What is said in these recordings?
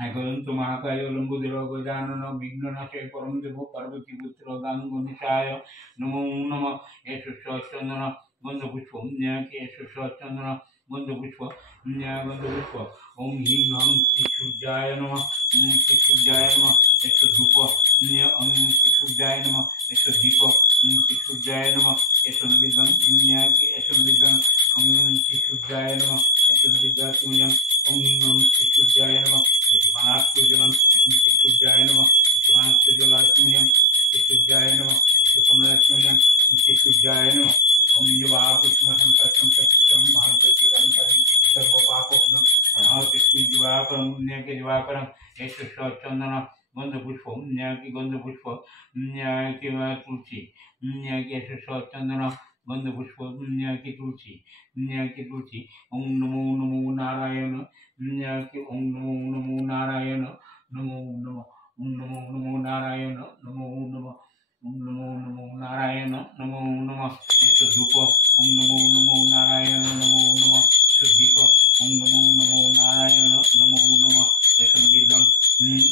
Agonto Mahakayo Lumbudiro Godano Bignonake Porumbo Parvati Putro Gango Nishayo Namo Nama Esho Shotana Gondo Bushwa Nyaki Esho Shotana Gondo Bushwa Nyagondo Bushwa Om Hing Hum Sishu Jayanama Sishu Jayanama Esho Dupa Nya Sishu Jayanama Esho Dipa Sishu Jayanama Esho Vidam Nyaki Esho Vidam Sishu Jayanama Esho Vidatunyam Om Sishu Jayanama Ekmanastujam, Sishujayanama, Ekmanastujalatunam, Sishujayanama, Sukunatunam, Sishujayanama, Om Yuva Pushmatam Kasam Kasam Mahapratiram Karam, Sarvapapam, Anarkismi Juvaparam, Nyaki Juvaparam, Esha Gonda Pushpam, Nyaki Gonda Pushpa, Nyaki Tulsi, Nyaki Esha Chandana, Gonda Pushpa, Nyaki Tulsi, Om Namo Narayana. Nyaki Om Namo Narayana Namo Narayana Namo Narayana Namo Eto Dupa Om Namo Narayana Namo Sudhipa Om Namo Narayana Namo Eto Vidam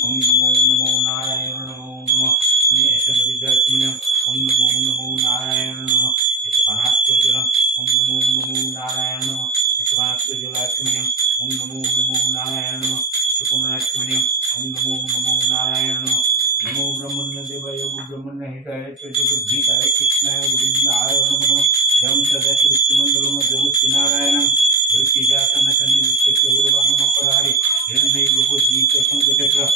Om Namo Narayana Namo Eto Vidam Om Namo Narayana Namo Eto Panatujam Om Namo Narayana Eto Panatujam Om Namo Narayana Chukunachmani Om Namo Narayana Namo Brahmana Devaya Brahmana Hidaya Chudukadhikaya Krishnaya Govindaya Namo Dam Sadasya Vishnumandalam Devuti Narayana Rishi Jasana Chandi Vishekya Guruvana Makarari Hirandai Guru Gita Sankachakra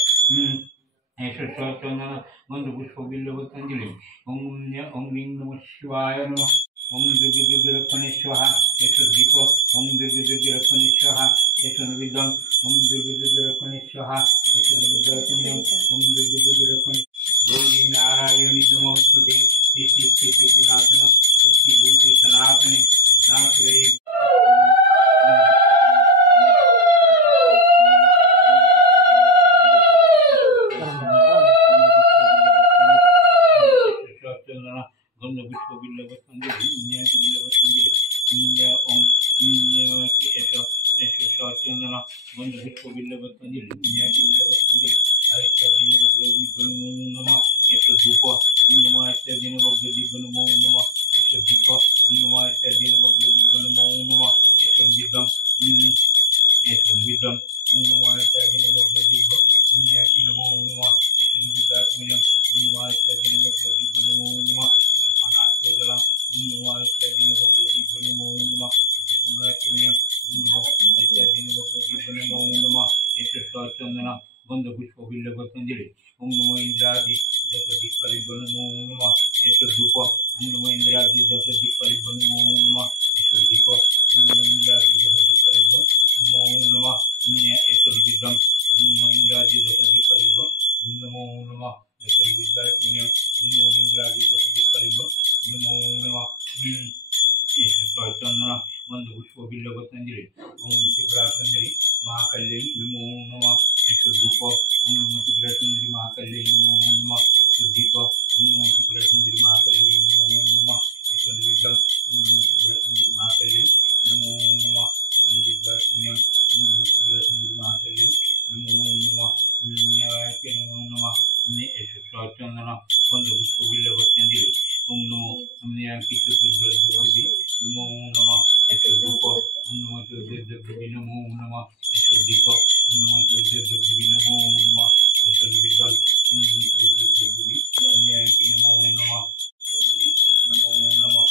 Esha Shotana Mandu Pushpa Bilavatanjali Om Ring Namo Shivaya Namo Om Durga Kanishwaha Esha Dipa Om Durga Kanishwaha Esha Vidam Om Durga Kanishwaha Esha Vidam Om Durga Kanishwaha Gauri Narayani Namastude Sisi Vinasana Sukti Bhuti Sanatane Nasre Gonda Bushpa Bilavatanjali Nyaki Bilavatanjali Nya Om Nyaki Esha Shotana Gonda Bushpa Bilavatanjali Nyaki Bilavatanjali Aisha Dina Bogradi Banu Nama Esha Dupa Om Nama Aisha Dina Bogradi Banu Nama Esha Dipa Om Nama Aisha Dina Bogradi Banu Nama Esha Vidam Esha Vidam Om Nama Aisha Dina Bogradi Nyaki Namo Nama Esha Vidatmiyam Om Nama Aisha Dina Bogradi Banu Nama Anatujala Om Namo Aisha Bhagavati Namo Namo Esha Om Namo Aisha Bhagavati Namo Namo Esha Chandana Gonda Pushpa Bilavatanjali Om Namo Indradi Dasha Dikpali Namo Namo Esha Dupa Om Namo Indradi Dasha Dikpali Namo Namo Esha Dipa Om Namo Indradi Dasha Dikpali Namo Namo Esha Vidam Om Namo Indradi Dasha Dikpali Namo Namo Esha Vidatunya Om Namo Indradi Dasha Dikpali Namo Namo Esha Chandana Mandu Pushpa Bilavatanjali Om Tibrasandri Mahakalli Namo Namo Esha Dupa Om Namo Tibrasandri Mahakalli Namo Namo Esha Dipa Om Namo Tibrasandri Mahakalli Namo Namo Esha Vidam Om Namo Tibrasandri Mahakalli Namo Namo Esha Vidatunya Om Namo Tibrasandri Mahakalli Namo Namo Nyaki Namo Namo Esha Chandana Mandu Pushpa Bilavatanjali Om Namo Nyaki Chaturvedi Namo Namo Esha Dupa Om Namo Chaturvedi Namo Namo Esha Dipa Om Namo Chaturvedi Namo Namo Esha Vidam Om Namo Chaturvedi Nyaki Namo Namo Namo Namo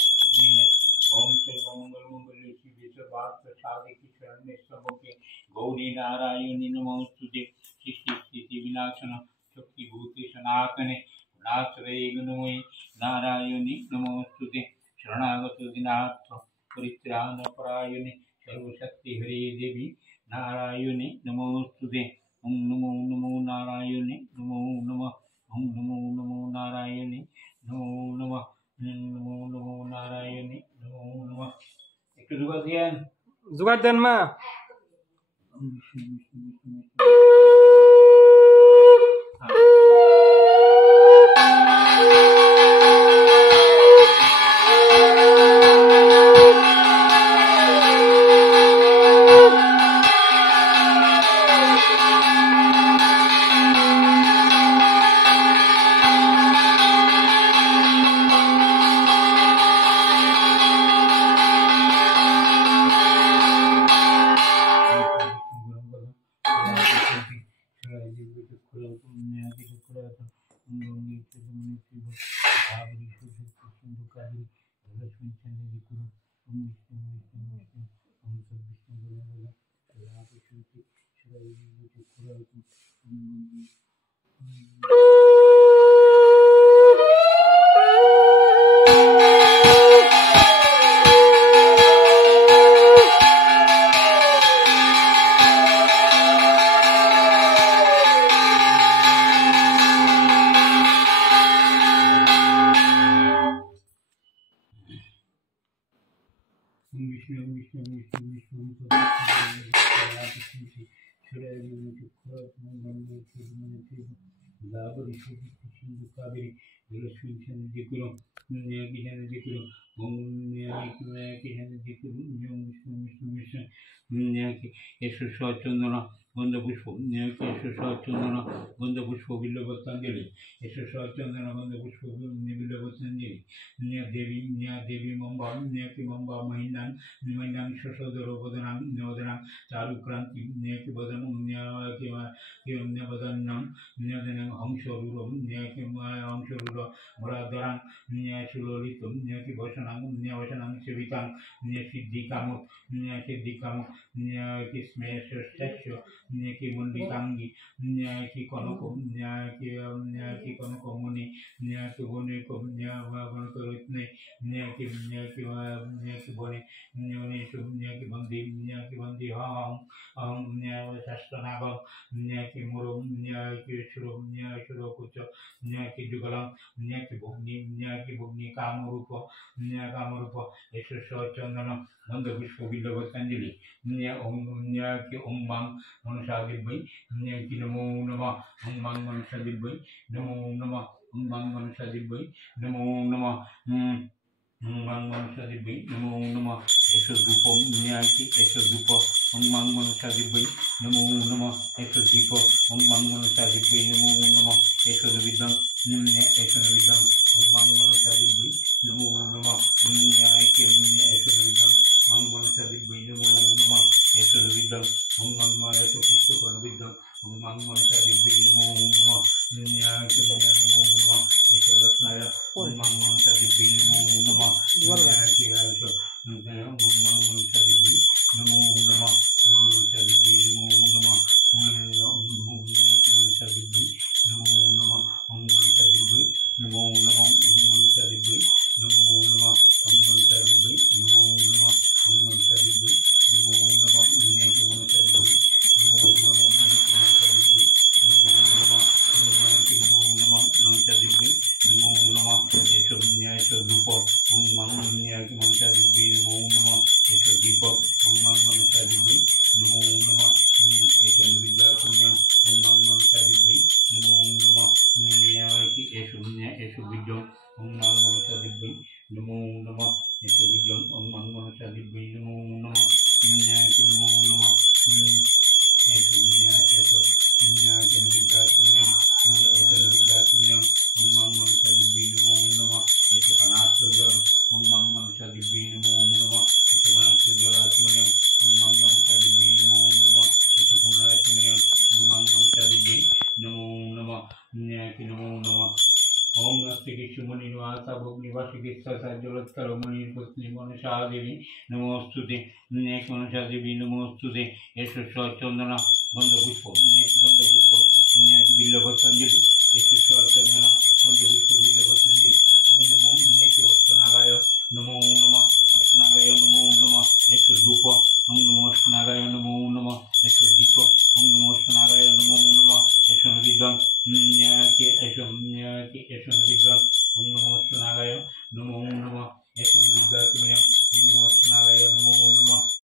Om Sarvamangal Mangal Shiva Sarvatra Sadhiki Sharanne Samoke Gauri Narayani Namastude Sishti Vinashana Shakti Bhuti Sanatane Nasre Gunoi Narayani Namastude Sharanagata Dinatha Paritrana Parayani Sarva Shakti Hare Devi Narayani Namastude Om Namo Narayani Namo Namo Om Namo Narayani Namo Namo Namo Narayani Namo Namo. Itu juga Dian. जुगाड़ then मा চন্দনা গন্ধ পুষ্প চন্দনা গন্ধ পুষ্প বিল্লপত্রাঞ্জলি চন্দনা গন্ধ পুষ্প বিল্লপত্রাঞ্জলি দেবী দেবী মম্বা মম্বা মহিন্দাং শশোদর বদনাং নদনাং চারুক্রান্তি বদন বদন্নাং হংসরূঢ় হংসরূঢ় মরাদরাং সুললিত বসনাং বসনাং সেবিতাং সিদ্ধিকামক সিদ্ধিকামক স্মেশ্য মণ্ডিতাঙ্গি কনক কনকমণি বনে কনকরত্নে বনে বন্দে বন্দে Hong শাস্ত্রনাগম মুরম সুরকুচ যুগলম ভগ্নি ভগ্নি Kamrup Kamrup চন্দন গন্ধ পুষ্প বিল্লপত্রাঞ্জলি ওং মাং মনসাদিব্যৈ নমো নমঃ ওং মাং মনসাদিব্যৈ নমো নমঃ ওং মাং মনসাদিব্যৈ নমো নমঃ ওং মাং মনসাদিব্যৈ নমো নমঃ ধূপ ধূপ ওং মাং মনসাদিব্যৈ নমো নমঃ দীপ ওং মাং মনসাদিব্যৈ নমো নমঃ নৈবেদ্যং নৈবেদ্যং ওং মাং মনসাদিব্যৈ নমো নমঃ নৈবেদ্যং ওং মনসাদিব্যৈ নমো নমঃ নৈবেদ্যং ওং মাং কৃষ্ণকর্ণবিদ্যং ওং মাং মনসাদিব্যৈ নমো নমঃ নমো নমঃ দক্ষিণায় ওং মাং মনসাদিব্যৈ নমো নমঃ ওং মাং মনসাদিব্যৈ নমো নমঃ মনসাদিব্যৈ নমো নমঃ মনসাদিব্যৈ নমো নমঃ ওং মনসাদিব্যৈ নমো নমঃ ওং মনসাদিব্যৈ নমো নমঃ ওং মনসাদিব্যৈ নমো নমঃ ওং মনসাদিব্যৈ নমো নমঃ মনসাদিব্যৈ নমো নমঃ মনসাদিব্যৈ নমো নমঃ নমো নমঃ মনসাদিব্যৈ নমো নমঃ ধূপ ওং মাং মনসাদিব্যৈ নমো নমঃ দীপ ওং মাং মনসাদিব্যৈ নমো নমঃ বিদ্যাপুণ্যম ওং মাং মনসাদিব্যৈ নমো নমঃ বিদ্যং ওং মাং মনসাদিব্যৈ নমো নমঃ বিদ্যং ওং মাং মনসাদিব্যৈ নমো নমঃ নমো নমঃ বিদ্যাপুণ্যম বিদ্যাপুণ্যম ওং মাং মনসাদিব্যৈ নমো নমঃ কানার্থজল ওং মাং মনসাদিব্যৈ নমো নমঃ কানার্থজলাচমনম ওং মাং মনসাদিব্যৈ নমো নমঃ পুনরাচমনম ওং মাং মনসাদিব্যৈ নমো নমঃ নমো নমঃ ওং শ্রীকৃষ্ণমণি নিবাসা ভগ্নিবাসিকেশ্বর জলোৎকরমণির পত্নী মনসা দেবী নমস্তুতে মনসা দেবী নমস্তুতে চন্দনা গন্ধ পুষ্প গন্ধ পুষ্প বিল্লপত্রাঞ্জলি চন্দনা গন্ধ পুষ্প বিল্লপত্রাঞ্জলি ওং নমো হস্তনাগায় নমো নমঃ হস্তনাগায় নমো নমঃ ধূপ